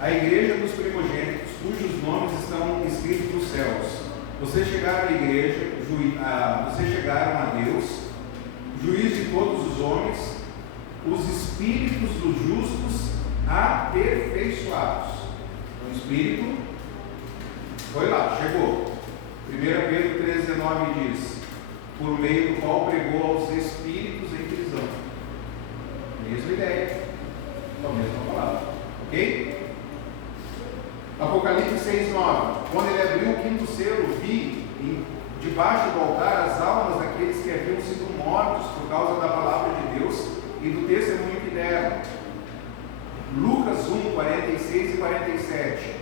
a igreja dos primogênitos, cujos nomes estão escritos nos céus. Vocês chegaram à igreja, vocês chegaram a Deus, juiz de todos os homens, os espíritos dos justos aperfeiçoados. O espírito foi lá, chegou. 1 Pedro 3,19 diz: por meio do qual pregou aos espíritos em prisão. Mesma ideia, a mesma palavra, ok? Apocalipse 6,9: quando ele abriu o quinto selo, vi debaixo do altar as almas daqueles que haviam sido mortos por causa da palavra de Deus e do testemunho que deram. Lucas 1, 46 e 47: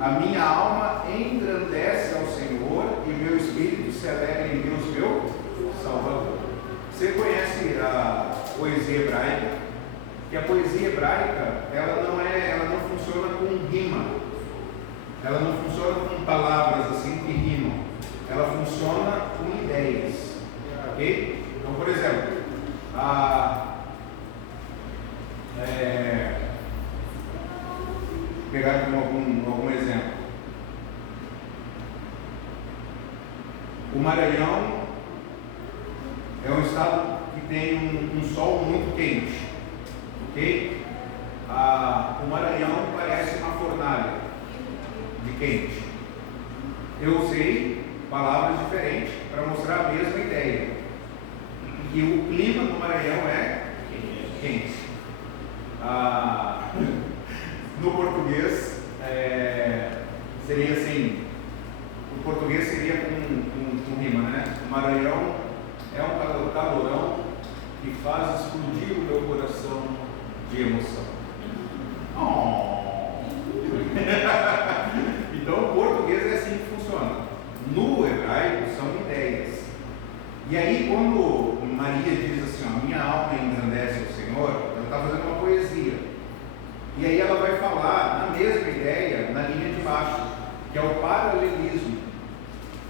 a minha alma engrandece ao Senhor e meu espírito se alegra em Deus meu Salvador. Você conhece a poesia hebraica? Que a poesia hebraica ela não funciona com rima, ela não funciona com palavras assim que rimam, ela funciona com ideias, ok? Então, por exemplo, pegar aqui algum exemplo. O Maranhão é um estado que tem um sol muito quente, ok? O Maranhão parece uma fornalha de quente. Eu usei palavras diferentes para mostrar a mesma ideia, que o clima do Maranhão é quente. No português seria assim, o português seria com rima, né? O Maranhão é um calorão que faz explodir o meu coração de emoção. Então o português é assim que funciona. No hebraico são ideias. E aí quando Maria diz assim, ó, minha alma engrandece o Senhor, ela está fazendo uma poesia. E aí ela vai falar na mesma ideia na linha de baixo, que é o paralelismo.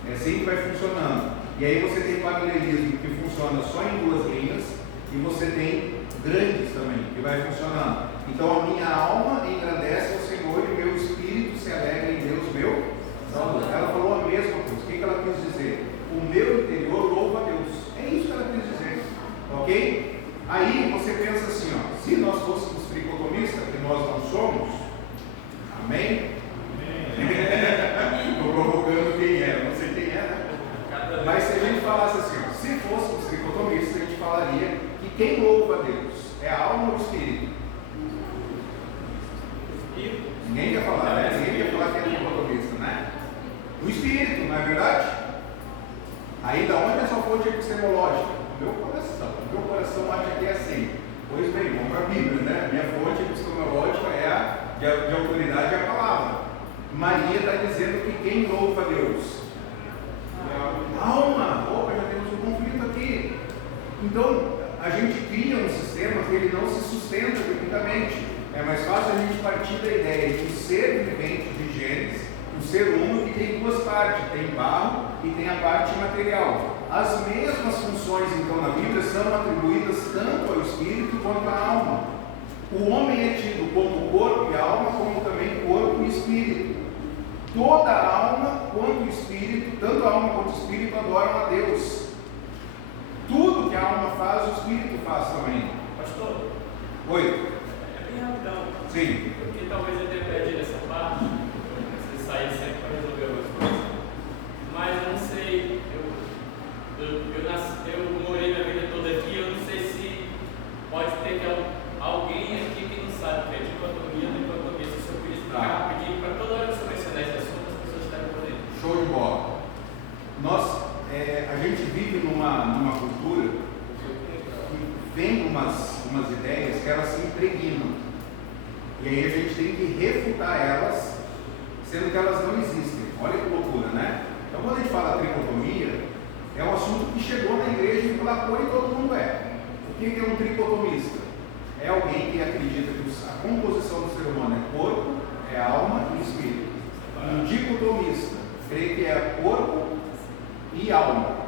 É assim que vai funcionando. E aí você tem paralelismo que funciona só em duas linhas, e você tem grandes também, que vai funcionando. Então a minha alma engrandece ao Senhor e meu espírito se alegra em Deus meu Salvador. Ela falou a mesma coisa. O que ela quis dizer? O meu interior louva a Deus. É isso que ela quis dizer. Ok? Aí você pensa assim, ó, se nós fôssemos tricotomistas, que nós não somos, amém? Estou provocando quem é, não sei quem é, né? Mas se a gente falasse assim, ó, se fôssemos tricotomistas, a gente falaria que quem louva a Deus é a alma ou o espírito? Ninguém quer falar, né? Ninguém quer falar que é tricotomista, né? O espírito, não é verdade? Aí da onde essa fonte epistemológica? Meu coração acha que é assim. Pois bem, vamos para a Bíblia, né? Minha fonte epistemológica é a de autoridade é a palavra. Maria está dizendo que quem louva a Deus? Alma! Opa, já temos um conflito aqui. Então, a gente cria um sistema que ele não se sustenta biblicamente. É mais fácil a gente partir da ideia de que o ser vivente de Gênesis, o ser humano que tem duas partes, tem barro e tem a parte material. As mesmas funções, então, na Bíblia são atribuídas tanto ao espírito quanto à alma. O homem é tido como corpo e alma, como também corpo e espírito. Toda a alma quanto o espírito, tanto a alma quanto o espírito adoram a Deus. Tudo que a alma faz, o espírito faz também. Pastor? Oi? É bem rapidão. Sim. Porque talvez eu tenha perdido essa parte. Você sair sempre para resolver algumas coisas. Mas eu não sei. Eu morei minha vida toda aqui. Eu não sei se pode ter alguém aqui que não sabe o que é dicotomia ou dicotomia. Se o senhor podia explicar rapidinho, para toda hora que você mencionar esse assunto, as pessoas devem poder. Show de bola. A gente vive numa cultura que vem umas ideias que elas se impregnam. E aí a gente tem que refutar elas, sendo que elas não existem. Olha que loucura, né? Então quando a gente fala tricotomia, é um assunto que chegou na igreja e colocou e todo mundo é. O que é um tricotomista? É alguém que acredita que a composição do ser humano é corpo, é alma e espírito. Um dicotomista crê que é corpo e alma.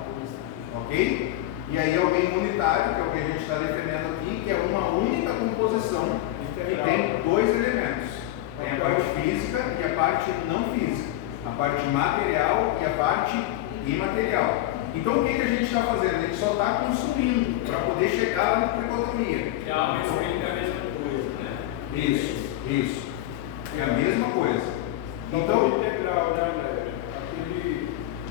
Ok? E aí alguém unitário, que é o que a gente está defendendo aqui, que é uma única composição que tem dois elementos. Tem a parte não física, a parte material e a parte imaterial. Então o que a gente está fazendo? A gente só está consumindo para poder chegar lá na tricotomia. Que a alma e o espírito é a mesma coisa, né? Isso. É a mesma coisa. Então, integral, né, André? Aquele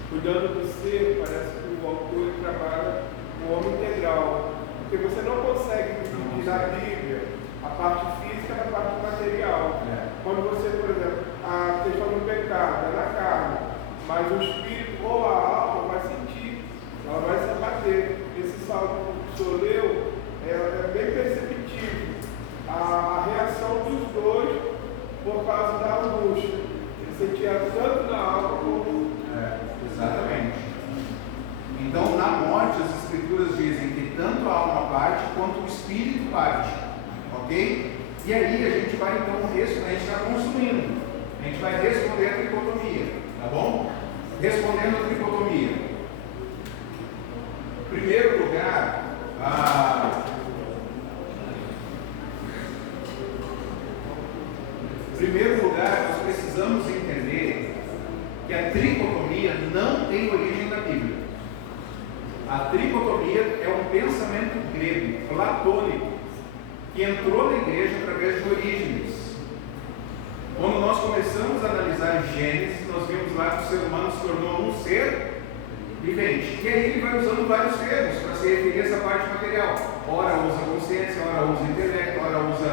cuidando do ser, parece que o autor trabalha o homem integral. Porque você não consegue dividir na Bíblia a parte física da parte material. Quando você, por exemplo, a questão do pecado é na carne, mas o espírito ou a alma vai sentir, ela vai se abater. Esse salmo que o senhor leu é bem perceptível a reação dos dois por causa da angústia. Ele sentia tanto na alma como. Exatamente. Então, na morte, as Escrituras dizem que tanto a alma parte quanto o espírito parte. Ok? E aí a gente vai então a gente está consumindo. A gente vai responder a tricotomia. Tá bom? Respondendo a tricotomia. Em primeiro lugar, nós precisamos entender que a tricotomia não tem origem na Bíblia. A tricotomia é um pensamento grego, platônico, que entrou na igreja através de Orígenes. Quando nós começamos a analisar Gênesis, nós vimos lá que o ser humano se tornou um ser vivente. E aí ele vai usando vários termos para se referir a essa parte material. Ora usa consciência, ora usa intelecto, ora usa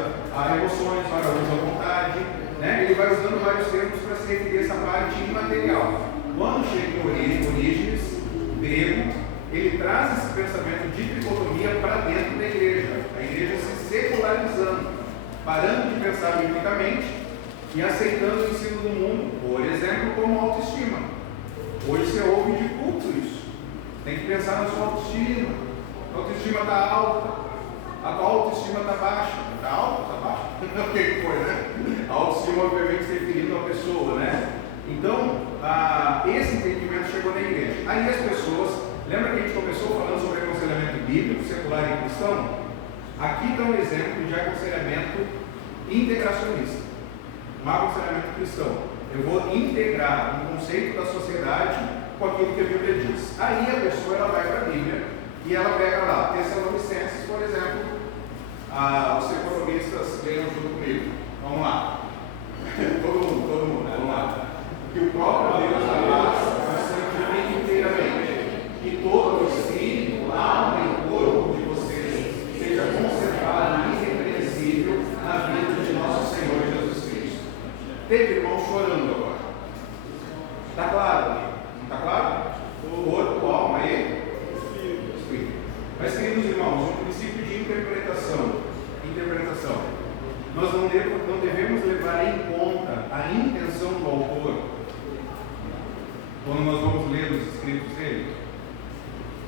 emoções, ora usa vontade. Né? Ele vai usando vários termos para se referir a essa parte imaterial. Quando chega em Orígenes, grego, ele traz esse pensamento de tricotomia para dentro da igreja. A igreja se secularizando, parando de pensar biblicamente e aceitando o ensino do mundo, por exemplo, como autoestima. Hoje você ouve de culto isso. Tem que pensar na sua autoestima. A autoestima está alta, a tua autoestima está baixa. Está alta, está baixa? O que foi, né? A autoestima, obviamente, se referindo à pessoa, né? Então, esse entendimento chegou na igreja. Aí as pessoas, lembra que a gente começou falando sobre aconselhamento bíblico, secular e cristão? Aqui dá um exemplo de aconselhamento integracionista, um aconselhamento cristão. Eu vou integrar um conceito da sociedade com aquilo que a Bíblia diz. Aí a pessoa ela vai para a Bíblia e ela pega lá, Tessalonicenses, por exemplo. Os economistas leiam junto comigo. Vamos lá. todo mundo, vamos lá. Que o próprio Deus da paz nos santifique inteiramente, que todo o espírito, alma e corpo de vocês seja conservado irrepreensível na vida de nosso Senhor Jesus Cristo. Teve irmão chorando agora. Está claro? Não está claro? Corpo, alma e espírito. Mas, queridos irmãos, o princípio de interpretação. Nós não devemos levar em conta a intenção do autor quando nós vamos ler os escritos dele?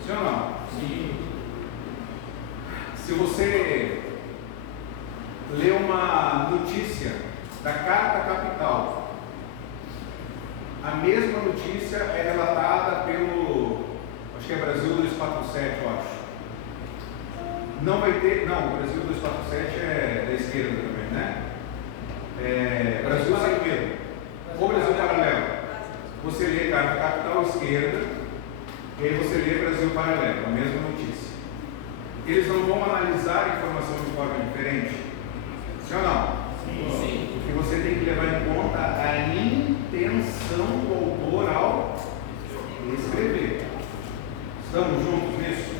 Sim ou não? Sim. Se você lê uma notícia da Carta Capital, a mesma notícia é relatada pelo, acho que é Brasil 247, eu acho. Não vai ter, não, o Brasil 247 é da esquerda também, né? Brasil sem medo. Ou Brasil Paralelo. Você lê Carta Capital esquerda, e aí você lê Brasil Paralelo, a mesma notícia. Eles não vão analisar a informação de forma diferente? Sim ou não? Sim. Porque você tem que levar em conta a intenção do autor ao escrever. Estamos juntos nisso?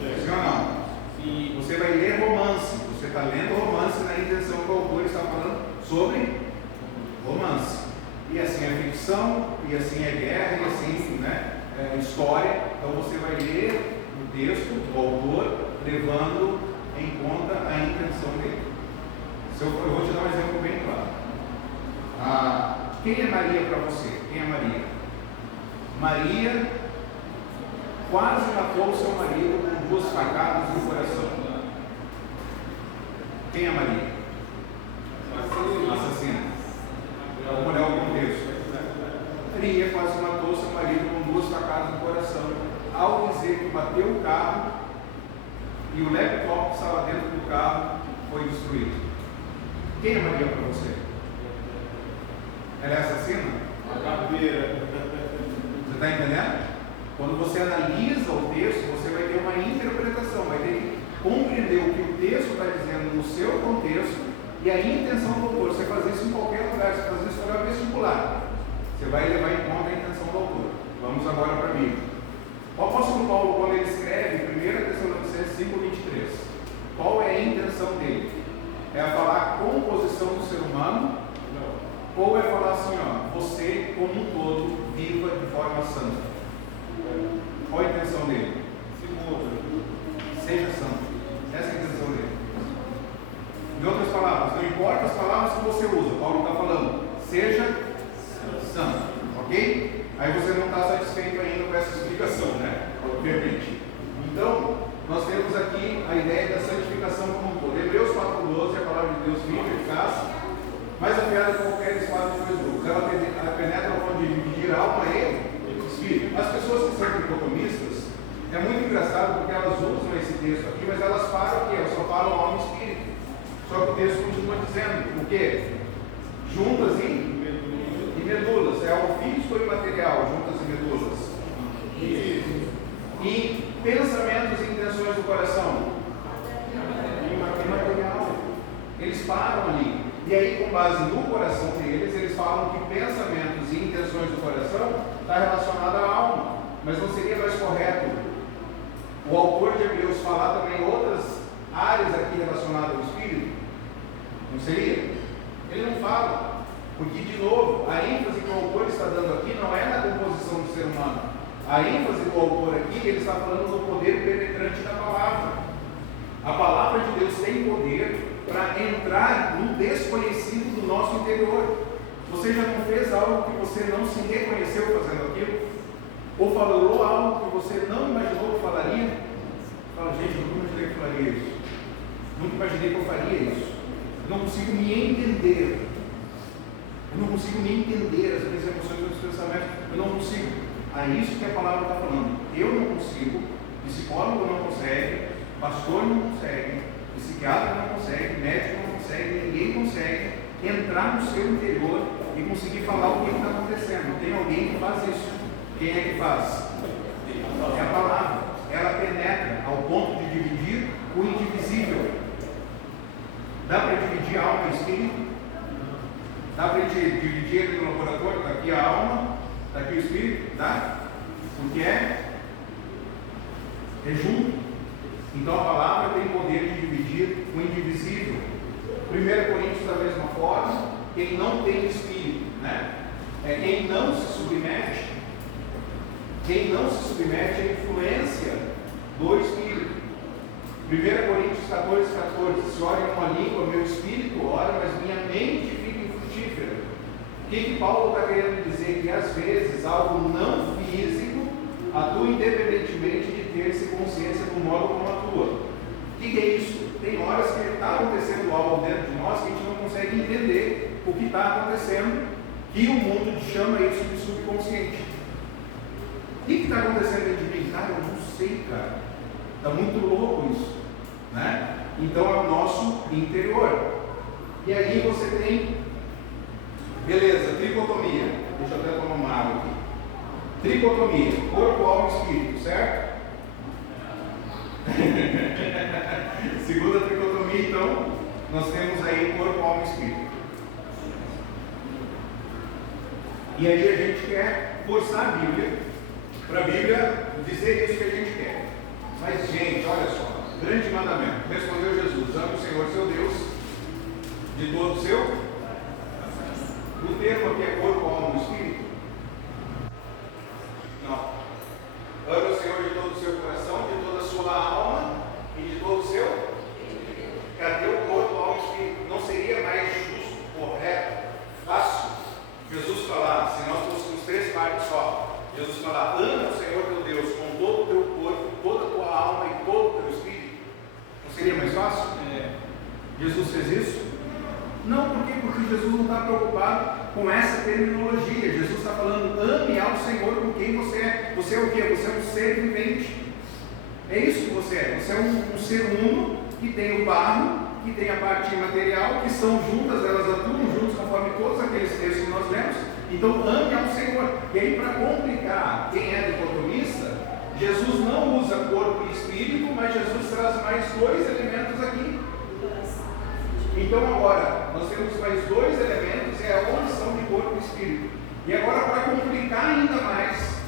Sim ou não? E você vai ler romance, você está lendo romance na intenção que o autor está falando sobre romance. E assim é ficção, e assim é guerra, e assim, né, é história. Então você vai ler o texto do autor levando em conta a intenção dele. Eu vou te dar um exemplo bem claro. Quem é Maria para você? Quem é Maria? Maria quase matou seu marido com 2 facadas no coração. Quem é Maria? Assassina. Vamos olhar o contexto. Maria quase matou seu marido com 2 facadas no coração, ao dizer que bateu o carro e o laptop que estava dentro do carro foi destruído. Quem é Maria para você? Ela é assassina? Caveira. Você está entendendo? Quando você analisa o texto, você vai ter uma interpretação, vai ter que compreender o que o texto está dizendo no seu contexto e a intenção do autor. Você faz isso em qualquer lugar, você faz isso para vestibular. Você vai levar em conta a intenção do autor. Vamos agora para a Bíblia. O apóstolo Paulo, quando ele escreve 1 Tessalonicenses 5:23, qual é a intenção dele? É falar a composição do ser humano? Não. Ou é falar assim, ó, você como um todo viva de forma santa? Qual a intenção dele? Segundo, seja santo. Essa é a intenção dele. Em outras palavras, não importa as palavras que você usa, Paulo está falando, seja santo, ok? Aí você não está satisfeito ainda com essa explicação, né? Obviamente. Então, nós temos aqui a ideia da santificação como um todo. Hebreus 4:12, a palavra de Deus viva e eficaz, mais afiada que qualquer espada de dois gumes. Ela penetra onde dividir alma e espírito. As pessoas que são tricotomistas, é muito engraçado porque elas usam esse texto aqui, mas elas falam o quê? Elas só falam alma e espírito. Só que o texto continua dizendo o quê? Juntas e medulas. É o físico e material, juntas e medulas. E pensamentos e intenções do coração. Imaterial. Eles param ali. E aí, com base no coração deles, eles falam que pensamentos e intenções do coração está relacionado à alma. Mas não seria mais correto o autor de Hebreus falar também outras áreas aqui relacionadas ao espírito? Não seria? Ele não fala. Porque, de novo, a ênfase que o autor está dando aqui não é na composição do ser humano. A ênfase do autor aqui, ele está falando do poder penetrante da palavra. A palavra de Deus tem poder para entrar no desconhecido do nosso interior. Você já não fez algo que você não se reconheceu fazendo aquilo? Ou falou algo que você não imaginou que falaria? Fala, gente, eu nunca imaginei que eu faria isso. Nunca imaginei que eu faria isso. Eu não consigo me entender. Eu não consigo me entender as minhas emoções, os meus pensamentos. Eu não consigo. É isso que a palavra está falando. Eu não consigo, psicólogo não consegue, pastor não consegue, psiquiatra não consegue, médico não consegue, ninguém consegue entrar no seu interior e conseguir falar o que está acontecendo. Tem alguém que faz isso. Quem é que faz? É a palavra. Ela penetra ao ponto de dividir o indivisível. Dá para dividir a alma e espírito? Dá para dividir ele no laboratório? Está aqui a alma, está aqui o espírito? Dá? Porque é junto. Então a palavra tem poder de dividir o indivisível. 1 Coríntios da mesma forma, quem não tem espírito, né? É quem não se submete. Quem não se submete à influência do espírito. 1 Coríntios 14:14, se ora em uma língua, meu espírito ora, mas minha mente fica infrutífera. O que Paulo está querendo dizer? Que às vezes algo não físico atua independentemente de ter-se consciência do modo como atua. O que é isso? Tem horas que está acontecendo algo dentro de nós que a gente não consegue entender o que está acontecendo, que o mundo chama isso de subconsciente. O que está acontecendo dentro de mim? Cara, eu não sei, cara. Está muito louco isso, né? Então é o nosso interior. E aí você tem, beleza, tricotomia. Deixa eu até tomar uma água aqui. Tricotomia, corpo, alma e espírito, certo? Segunda tricotomia, então, nós temos aí corpo, alma e espírito. E aí a gente quer forçar a Bíblia, para a Bíblia dizer isso que a gente quer. Mas, gente, olha só, grande mandamento. Respondeu Jesus: ame o Senhor seu Deus de todo o seu. O termo aqui é corpo, alma e espírito? Não. Ame o Senhor de todo o seu coração, de toda a sua alma e de todo o seu. Cadê o corpo, alma e espírito? Não seria mais justo, correto, fácil Jesus falar, se nós fôssemos 3 partes só, Jesus falar, ama o Senhor teu Deus com todo o teu corpo, toda a tua alma e todo o teu espírito? Não seria mais fácil? Jesus fez isso? Não, por quê? Porque Jesus não está preocupado com essa terminologia. Jesus está falando, ame ao Senhor com quem você é. Você é o quê? Você é um ser vivente. É isso que você é. Você é um ser uno que tem o barro, que tem a parte material, que são juntas, elas atuam juntas conforme todos aqueles textos que nós lemos, Então ame ao Senhor. E aí, para complicar quem é dicotomista, Jesus não usa corpo e espírito, mas Jesus traz mais dois elementos aqui. Então agora, nós temos mais dois elementos, é a unção de corpo e espírito. E agora, para complicar ainda mais,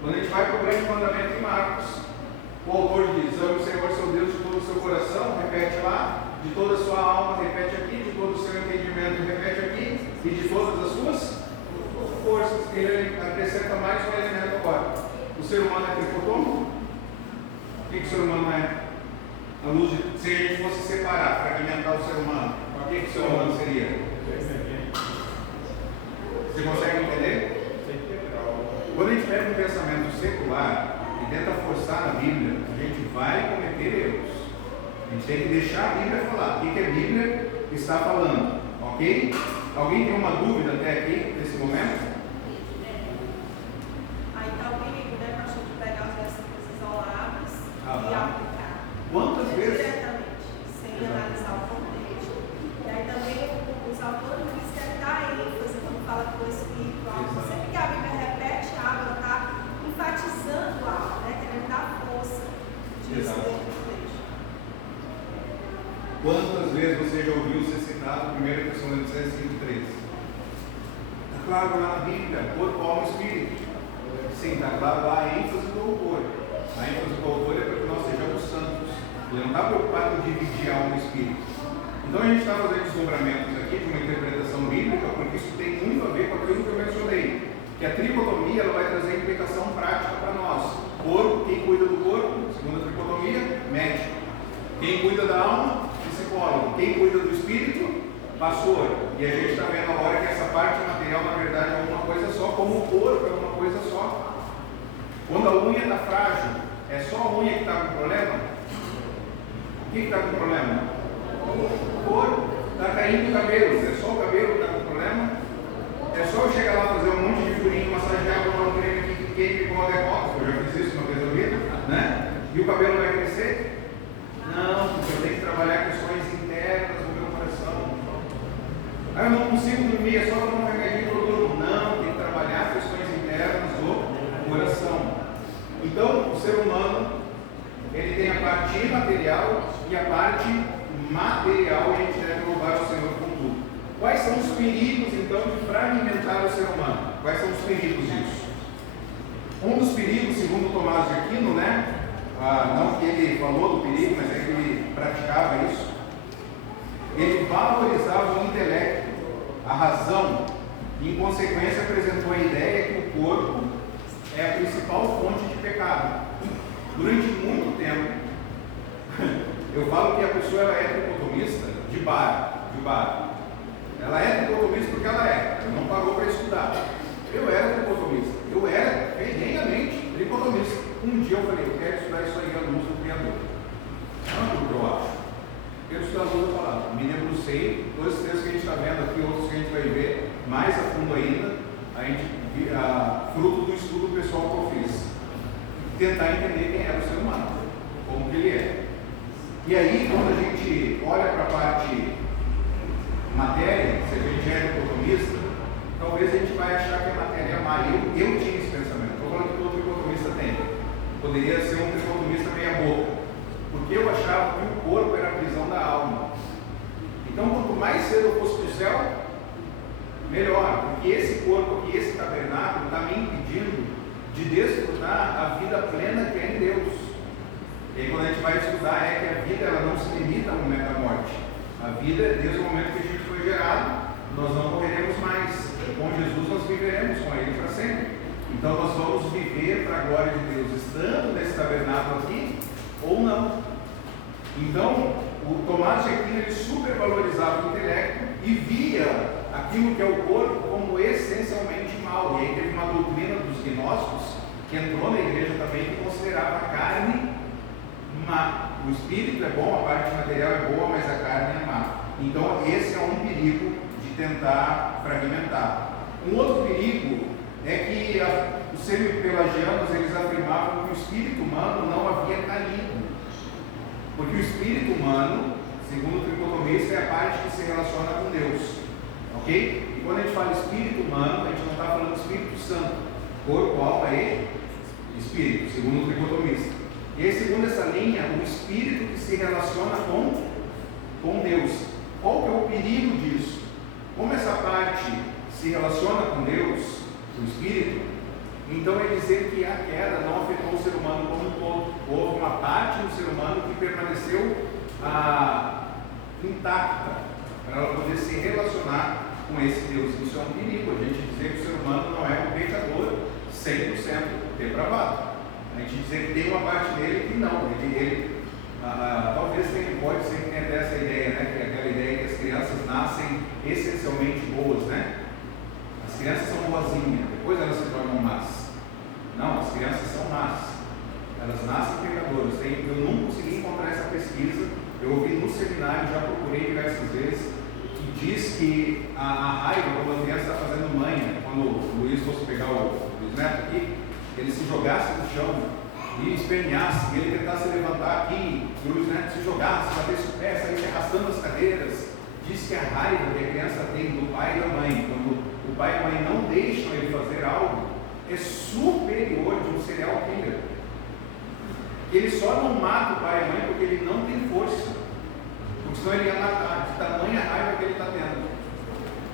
quando a gente vai para o grande mandamento de Marcos, o autor diz: ame o Senhor seu Deus de todo o seu coração, repete lá, de toda a sua alma, repete aqui, de todo o seu entendimento, repete aqui, e de todas as suas forças. Ele acrescenta mais um elemento agora. O ser humano é tricotômico? O que o ser humano é? A luz de, se a gente fosse separar, fragmentar o ser humano, o que o ser humano seria? Você consegue entender? Quando a gente pega um pensamento secular e tenta forçar na Bíblia, a gente vai cometer erros. A gente tem que deixar a Bíblia falar. O que a Bíblia está falando? Ok? Alguém tem uma dúvida até aqui, nesse momento? Aí está o perigo, né, pastor, de pegar os versículos isolados e aplicar. Quantas vezes? Diretamente, sem analisar o contexto. E aí também os autores eles querem dar ênfase quando fala do espiritual. Sempre que a Bíblia repete algo, ela está enfatizando algo, né, querendo dar força disso dentro do texto. Quantas vezes você já ouviu ser citado 1 Tessalonicenses 5:3? Está claro lá na Bíblia, corpo, alma e espírito. Sim, está claro lá a ênfase do autor. A ênfase do autor é para que nós sejamos santos. Ele não está preocupado em dividir alma e espírito. Então a gente está fazendo desdobramentos aqui de uma interpretação bíblica, porque isso tem muito a ver com aquilo que eu mencionei. Que a tricotomia ela vai trazer implicação prática para nós. Corpo, quem cuida do corpo, segundo a tricotomia, médico. Quem cuida da alma, psicólogo. Quem cuida do espírito, pastor. E a gente está vendo agora que essa parte material, na verdade, é uma coisa só, como o corpo é uma coisa só. Quando a unha está frágil, é só a unha que está com problema? O que está com problema? O corpo. Está caindo o cabelo, é só o cabelo que está com problema? É só eu chegar lá fazer um monte de furinho, massagear, botar um creme que queime igual a derrota, eu já fiz isso uma vez na vida, né? E o cabelo vai crescer? Não, porque eu tenho que trabalhar questões internas do meu coração. Ah, eu não consigo dormir, é só tomar um remedinho para o durmo. Não, tem que trabalhar questões internas do coração. Então, o ser humano, ele tem a parte imaterial e a parte material, e a gente deve louvar o Senhor com tudo. Quais são os perigos, então, de fragmentar o ser humano? Quais são os perigos disso? Um dos perigos, segundo Tomás de Aquino, né? Não que ele falou do perigo, mas é que ele praticava isso. Ele valorizava o intelecto, a razão, e em consequência apresentou a ideia que o corpo é a principal fonte de pecado. Durante muito tempo, eu falo que a pessoa ela é tricotomista de bar. Ela é tricotomista porque ela não parou para estudar. Eu era tricotomista, eu era ferrenhamente tricotomista. Um dia eu falei, eu quero estudar isso aí à luz do Criador. Não é o que eu acho. Eu quero estudar a luz da palavra. Me debrucei, todos os textos que a gente está vendo aqui, outros que a gente vai ver mais a fundo ainda, a gente fruto do estudo pessoal que eu fiz. Tentar entender quem era o ser humano, como que ele é. E aí, quando a gente olha para a parte matéria, se a gente é dicotomista, talvez a gente vai achar que a matéria é má. Eu tinha esse pensamento. Estou falando que todo dicotomista tem. Poderia ser um dicotomista meia boca, porque eu achava que o corpo era a prisão da alma. Então, quanto mais cedo eu fosse para o céu, melhor, porque esse corpo aqui, esse tabernáculo, está me impedindo de desfrutar a vida plena que é em Deus. E aí, quando a gente vai estudar, é que a vida ela não se limita ao momento da morte. A vida, desde o momento que a gente foi gerado, nós não morreremos mais. Com Jesus nós viveremos com Ele para sempre. Então nós vamos viver para a glória de Deus, estando nesse tabernáculo aqui, ou não. Então, o Tomás de Aquino, ele supervalorizava o intelecto e via aquilo que é o corpo como essencialmente mal. E aí teve uma doutrina dos gnósticos, que entrou na igreja também, que considerava a carne má. O espírito é bom, a parte material é boa, mas a carne é má. Então esse é um perigo de tentar fragmentar. Um outro perigo é que os semi-pelagianos eles afirmavam que o espírito humano não havia caído. Porque o espírito humano, segundo o tricotomista, é a parte que se relaciona com Deus. Ok? quando a gente fala espírito humano, a gente não está falando Espírito Santo, corpo, alma e espírito, segundo o tricotomista. E aí, segundo essa linha, o espírito que se relaciona com Deus. Qual que é o perigo disso? Como essa parte se relaciona com Deus, o espírito, então é dizer que a queda não afetou o ser humano como um todo. Houve uma parte do ser humano que permaneceu intacta para ela poder se relacionar com esse Deus. Isso é um perigo, a gente dizer que o ser humano não é um pecador 100% depravado. A gente dizer que tem uma parte dele que não, talvez pode ser que tenha até essa ideia, né? Que é aquela ideia que as crianças nascem essencialmente boas, né? As crianças são boazinhas, depois elas se tornam más. Não, as crianças são más, elas nascem pecadoras. Eu não consegui encontrar essa pesquisa, eu ouvi no seminário, já procurei diversas vezes, que diz que a raiva, quando a criança está fazendo manha, quando o Luiz fosse pegar o Luiz Neto aqui, ele se jogasse no chão e esperneasse, e ele tentasse levantar aqui, o Luiz Neto se jogasse, batesse o pé, saísse arrastando as cadeiras. Diz que a raiva que a criança tem do pai e da mãe, quando o pai e a mãe não deixam ele fazer algo, é superior de um serial killer. Que ele só não mata o pai e a mãe porque ele não tem força, porque senão ele ia matar, de tamanha raiva que ele está tendo.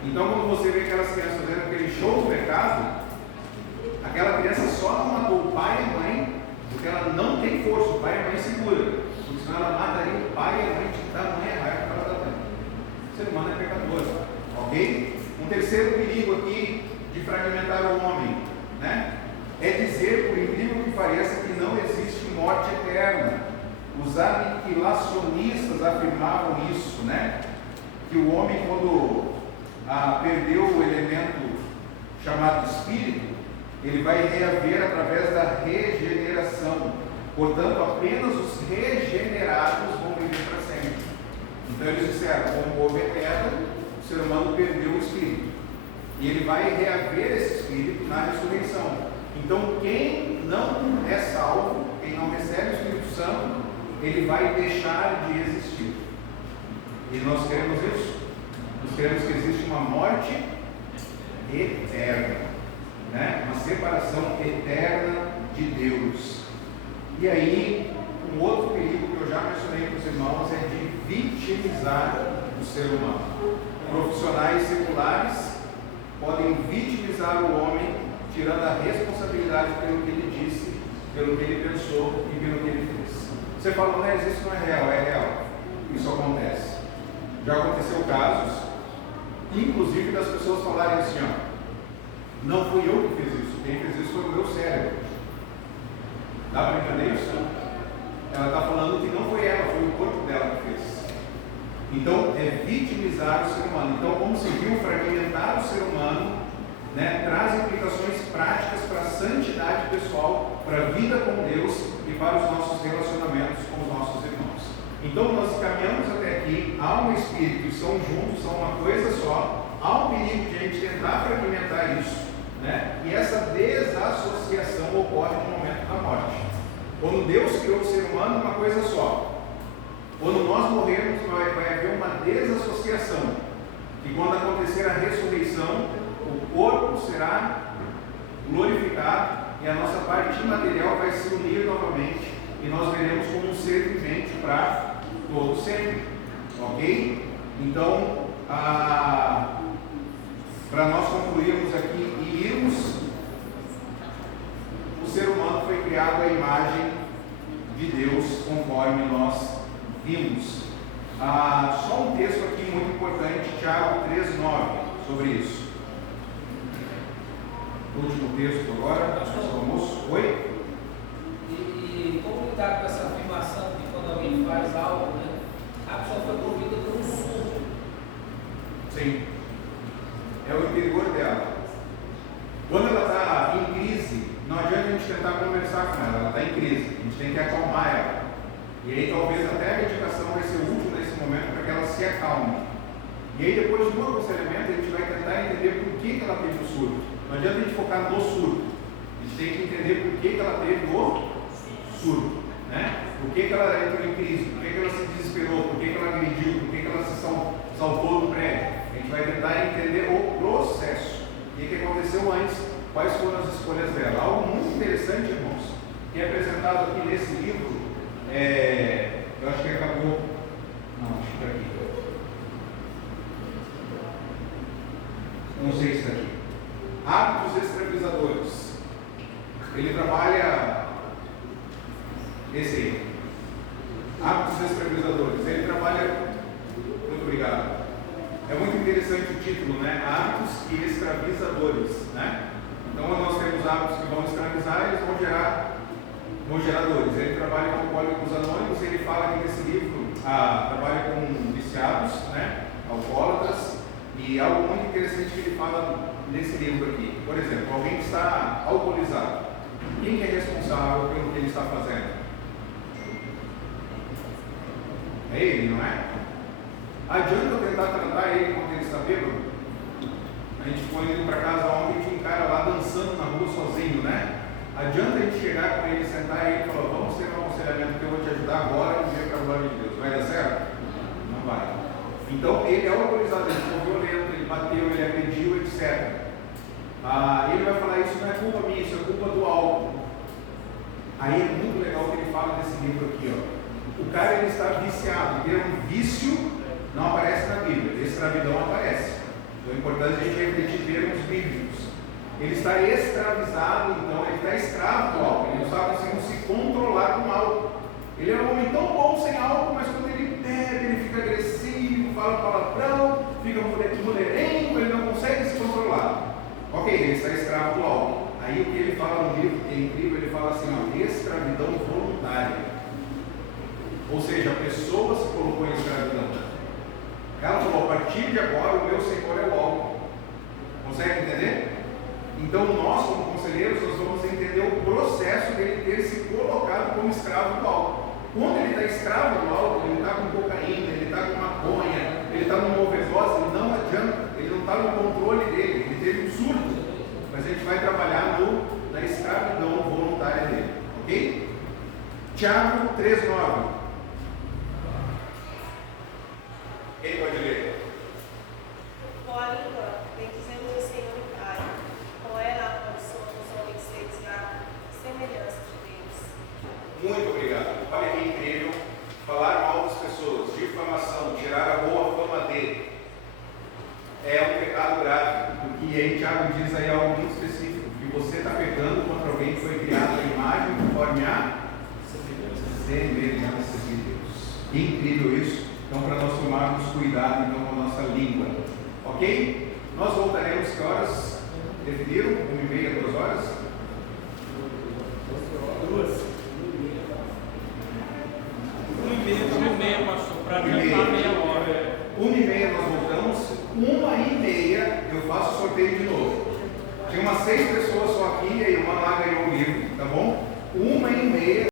Então, quando você vê aquelas crianças fazendo aquele show do pecado, aquela criança só não matou o pai e a mãe porque ela não tem força, o pai e a mãe segura, porque senão ela mataria o pai e a mãe de tamanha raiva que ela está tendo. O ser humano é pecador, ok? Um terceiro perigo aqui de fragmentar o homem, né? É dizer, por incrível que pareça, que não existe morte eterna. Os aniquilacionistas afirmavam isso, né? Que o homem, quando perdeu o elemento chamado espírito, ele vai reaver através da regeneração. Portanto, apenas os regenerados vão viver para sempre. Então eles disseram, como houve queda, o ser humano perdeu o espírito. E ele vai reaver esse espírito na ressurreição. Então quem não é salvo, quem não recebe o Espírito Santo, ele vai deixar de existir. E nós queremos isso? Nós queremos que exista uma morte eterna, né? Uma separação eterna de Deus. E aí, um outro perigo que eu já mencionei para os irmãos é de vitimizar o ser humano. Profissionais seculares podem vitimizar o homem, tirando a responsabilidade pelo que ele disse, pelo que ele pensou e pelo que ele fez. Você fala, mas isso não é real, é real. Isso acontece. Já aconteceu casos, inclusive das pessoas falarem assim, ó, não fui eu que fiz isso, quem fez isso foi o meu cérebro. Dá para entender isso? Ela está falando que não foi ela, foi o corpo dela que fez. Então, é vitimizar o ser humano. Então, como se viu, fragmentar o ser humano, né, traz implicações práticas para a santidade pessoal, para a vida com Deus e para os nossos relacionamentos com os nossos irmãos. Então, nós caminhamos até aqui, alma e espírito são juntos, são uma coisa só. Há um perigo de a gente tentar fragmentar isso, né? E essa desassociação ocorre no momento da morte. Quando Deus criou o ser humano, uma coisa só. Quando nós morrermos, vai haver uma desassociação. E quando acontecer a ressurreição, o corpo será glorificado e a nossa parte imaterial vai se unir novamente e nós veremos como um ser vivente para todo sempre. Ok? Então, para nós concluirmos aqui e irmos, o ser humano foi criado à imagem de Deus, conforme nós vimos. Só um texto aqui muito importante, Tiago 3,9, sobre isso. Último texto agora, almoço. Oi? E como lidar com essa afirmação de quando alguém faz algo, né? A pessoa foi movida por um surto. Sim. É o interior dela. Quando ela está em crise, não adianta a gente tentar conversar com ela está em crise. A gente tem que acalmar ela. E aí talvez até a medicação vai ser útil nesse momento para que ela se acalme. E aí depois do aconselhamento a gente vai tentar entender por que ela teve o surto. Não adianta a gente focar no surto. A gente tem que entender por que ela teve o surto, né? Por que ela entrou em crise, por que ela se desesperou, por que ela agrediu, por que ela se saltou do prédio. A gente vai tentar entender o mães, quais foram as escolhas dela. Algo muito interessante, irmãos, que é apresentado aqui nesse livro, eu acho que acabou, não, acho que está aqui, não sei se está aqui, Hábitos Escravizadores. Ele trabalha, esse aí, Hábitos Escravizadores, ele trabalha, muito obrigado. É muito interessante o título, né? Hábitos e escravizadores, né? Então, nós temos hábitos que vão escravizar, eles vão gerar dores. Ele trabalha com alcoólicos anônimos, ele fala aqui nesse livro, trabalha com viciados, né? Alcoólatras, e algo muito interessante que ele fala nesse livro aqui. Por exemplo, alguém que está alcoolizado, quem que é responsável pelo que ele está fazendo? É ele, não é? Adianta eu tentar tratar ele quando ele está bêbado? A gente foi indo para casa ontem e tinha um cara lá dançando na rua sozinho, né? Adianta a gente chegar com ele, sentar e ele falar, vamos ter um aconselhamento que eu vou te ajudar agora e ver para a glória de Deus. Vai dar certo? Não vai. Então ele é alcoolizado, ele ficou violento, ele bateu, ele agrediu, etc. Ele vai falar, isso não é culpa minha, isso é culpa do álcool. Aí é muito legal que ele fala desse livro aqui, ó. O cara ele está viciado, ter um vício não aparece na Bíblia, escravidão aparece. Então é importante a gente refletir termos bíblicos. Ele está escravizado, então ele está escravo do álcool, ele não está conseguindo se controlar com álcool. Ele é um homem tão bom sem álcool, mas quando ele bebe, ele fica agressivo, fala palavrão, fica mulherengo, ele não consegue se controlar. Ok, ele está escravo do álcool. Aí o que ele fala no livro, que é incrível, ele fala assim, ó, escravidão voluntária. Ou seja, a pessoa se colocou em escravidão. Ela falou, a partir de agora o meu Senhor é o álcool. Consegue entender? Então nós, como conselheiros, nós vamos entender o processo dele ter se colocado como escravo do álcool. Quando ele está escravo do álcool, ele está com cocaína, ele está com maconha, ele está numa overdose, não adianta, ele não está no controle dele, ele teve um surto. Mas a gente vai trabalhar na escravidão voluntária dele, ok? Tiago 3,9. Quem pode ler? Porém, bendizemos o Senhor e Pai, com ela somos homens feitos à semelhança de Deus. Muito obrigado. Olha que incrível. Falar mal das pessoas, difamação, tirar a boa fama dele, é um pecado grave. E aí Tiago diz aí algo muito específico, que você está pecando contra alguém que foi criado à imagem conforme a semelhança de Deus. Que incrível isso. Então, para nós tomarmos cuidado então, com a nossa língua. Ok? Nós voltaremos que horas? Definiram? 1h30, 2 horas? 1h30, pastor, para adiantar meia hora. 1h30 nós voltamos. 1h30 eu faço o sorteio de novo. Tinha umas 6 pessoas só aqui, e aí uma lá ganhou o livro, tá bom? 1h30